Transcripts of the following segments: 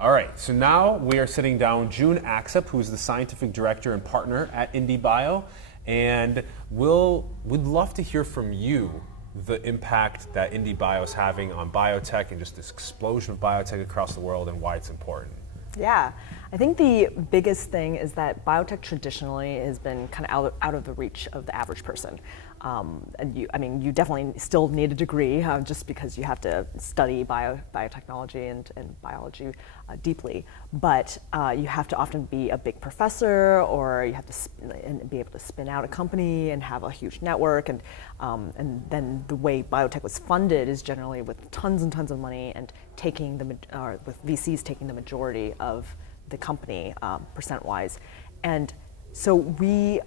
All right, so now we are sitting down with Jun Axup, who's the scientific director and partner at IndieBio, and we'd love to hear from you the impact that IndieBio is having on biotech and just this explosion of biotech across the world and why it's important. Yeah, I think the biggest thing is that biotech traditionally has been kind of out of the reach of the average person. And you definitely still need a degree just because you have to study biotechnology and biology deeply. But you have to often be a big professor, or you have to be able to spin out a company and have a huge network. And then the way biotech was funded is generally with tons and tons of money and with VCs taking the majority of the company percent-wise. And so we,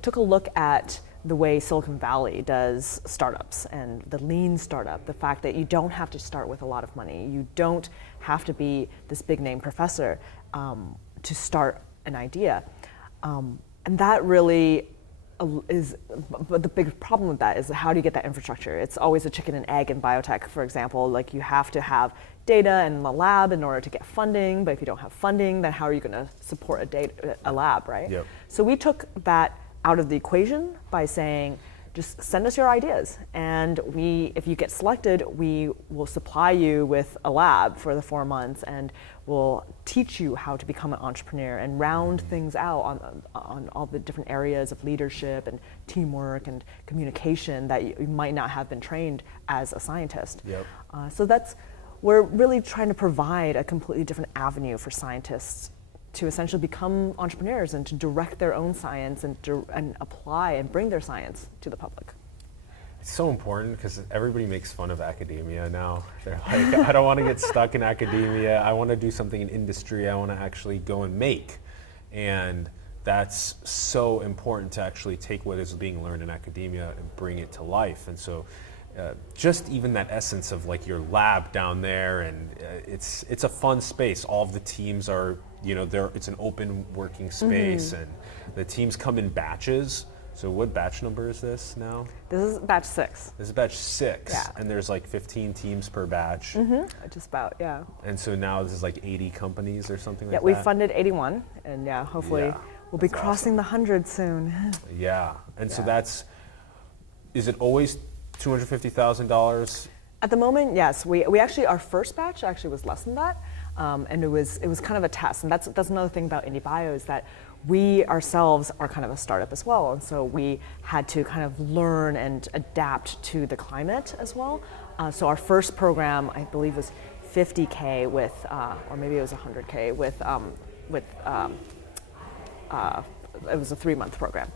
took a look at the way Silicon Valley does startups and the lean startup, the fact that you don't have to start with a lot of money. You don't have to be this big name professor to start an idea. And that really but the big problem with that is how do you get that infrastructure? It's always a chicken and egg in biotech, for example. Like you have to have data and a lab in order to get funding, but if you don't have funding, then how are you going to support a lab, right? Yep. So we took that out of the equation by saying, just send us your ideas, and if you get selected, we will supply you with a lab for the 4 months, and we'll teach you how to become an entrepreneur and round things out on all the different areas of leadership and teamwork and communication that you might not have been trained as a scientist. Yep. So we're really trying to provide a completely different avenue for scientists to essentially become entrepreneurs and to direct their own science and apply and bring their science to the public. It's so important because everybody makes fun of academia now. They're like, I don't want to get stuck in academia. I want to do something in industry. I want to actually go and make. And that's so important to actually take what is being learned in academia and bring it to life. And so just even that essence of like your lab down there, and it's a fun space. All of the teams are, it's an open working space, and the teams come in batches. So what batch number is this now? This is batch 6. This is batch 6, yeah. And there's like 15 teams per batch. Just about, yeah. And so now this is like 80 companies or something like that? Yeah, we funded 81, and hopefully we'll be crossing the 100 soon. Yeah, and so is it always $250,000? At the moment, yes. We actually, our first batch actually was less than that, and it was kind of a test. And that's another thing about IndieBio is that we ourselves are kind of a startup as well, and so we had to kind of learn and adapt to the climate as well. So our first program, I believe, was $50K with, or maybe it was $100K with it was a 3-month program.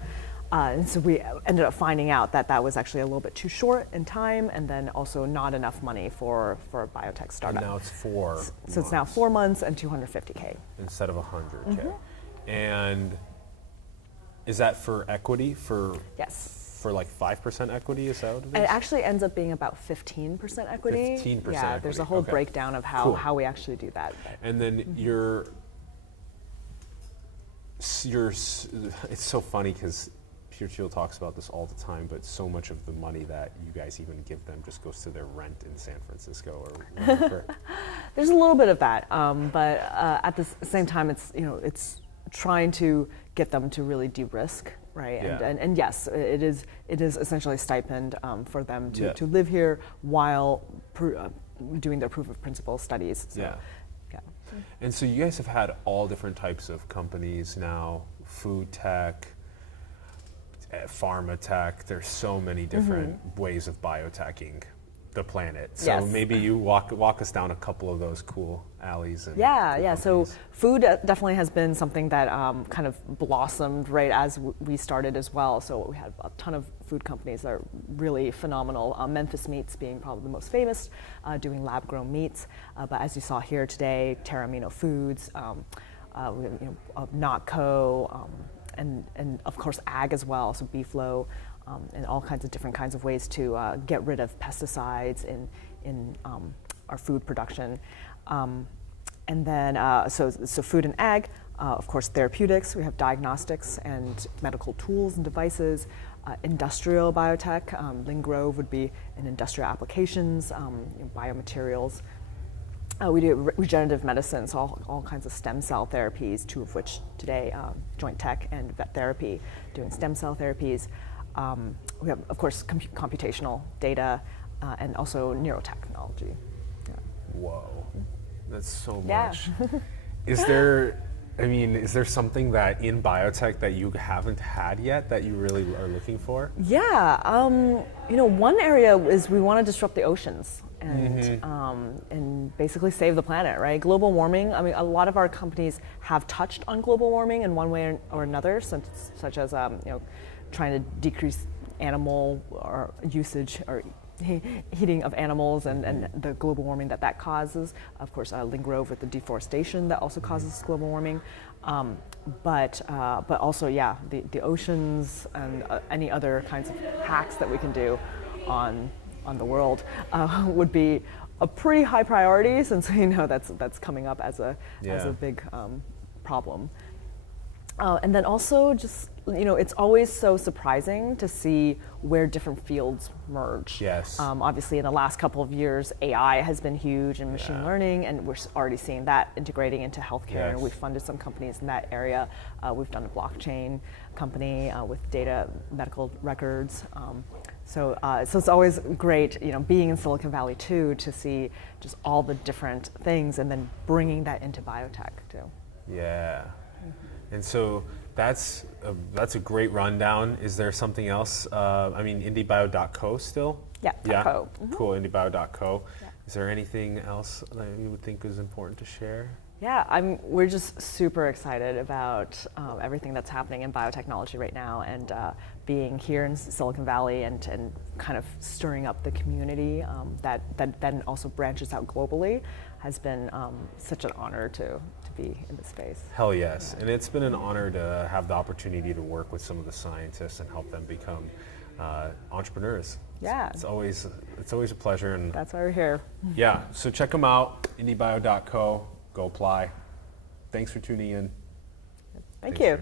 And so we ended up finding out that was actually a little bit too short in time, and then also not enough money for a biotech startup. And now it's 4 months. So it's now 4 months and $250K. Instead of $100K. And is that for equity? Yes. For like 5% equity, is that what it is? It actually ends up being about 15% equity. 15% yeah, equity. There's a whole breakdown of how we actually do that. And then it's so funny because PureChill talks about this all the time, but so much of the money that you guys even give them just goes to their rent in San Francisco or whatever. There's a little bit of that, but at the same time, it's trying to get them to really de-risk, right? Yeah. And yes, it is essentially a stipend for them to live here while doing their proof of principle studies. So, yeah. And so you guys have had all different types of companies now, food tech, pharma tech. There's so many different ways of bioteching the planet. So maybe you walk us down a couple of those cool alleys. And yeah. So food definitely has been something that kind of blossomed right as we started as well. So we had a ton of food companies that are really phenomenal. Memphis Meats being probably the most famous, doing lab-grown meats. But as you saw here today, Terra Amino Foods, Notco, and of course ag as well, so Beeflo, and all kinds of different kinds of ways to get rid of pesticides in our food production. And then, so food and ag, of course therapeutics, we have diagnostics and medical tools and devices, industrial biotech, Lingrove would be in industrial applications, biomaterials. We do regenerative medicine, so all kinds of stem cell therapies, two of which today, joint tech and vet therapy, doing stem cell therapies. We have, of course, computational data and also neurotechnology. Yeah. Whoa, that's so Yeah. much. Is there something that in biotech that you haven't had yet that you really are looking for? Yeah, one area is we want to disrupt the oceans and basically save the planet, right? Global warming, I mean, a lot of our companies have touched on global warming in one way or another, such as, trying to decrease animal or usage or heating of animals and the global warming that causes. Of course, Lingrove with the deforestation that also causes global warming. But also, yeah, the oceans and any other kinds of hacks that we can do on the world would be a pretty high priority, since we know that's coming up as a big problem. And then also just, it's always so surprising to see where different fields merge. Yes. Obviously, in the last couple of years, AI has been huge and machine learning, and we're already seeing that integrating into healthcare. And we've funded some companies in that area. We've done a blockchain company with data, medical records. So it's always great, being in Silicon Valley too, to see just all the different things and then bringing that into biotech too. Yeah. And so that's a great rundown. Is there something else? IndieBio.co still? Yeah. .co. Cool. IndieBio.co. Yeah. Is there anything else that you would think is important to share? Yeah, we're just super excited about everything that's happening in biotechnology right now, and being here in Silicon Valley and kind of stirring up the community that then also branches out globally has been such an honor to be in this space. Hell yes, and it's been an honor to have the opportunity to work with some of the scientists and help them become entrepreneurs. Yeah. It's always a pleasure, and that's why we're here. Yeah, so check them out, IndieBio.co. Go apply. Thanks for tuning in. Thank you.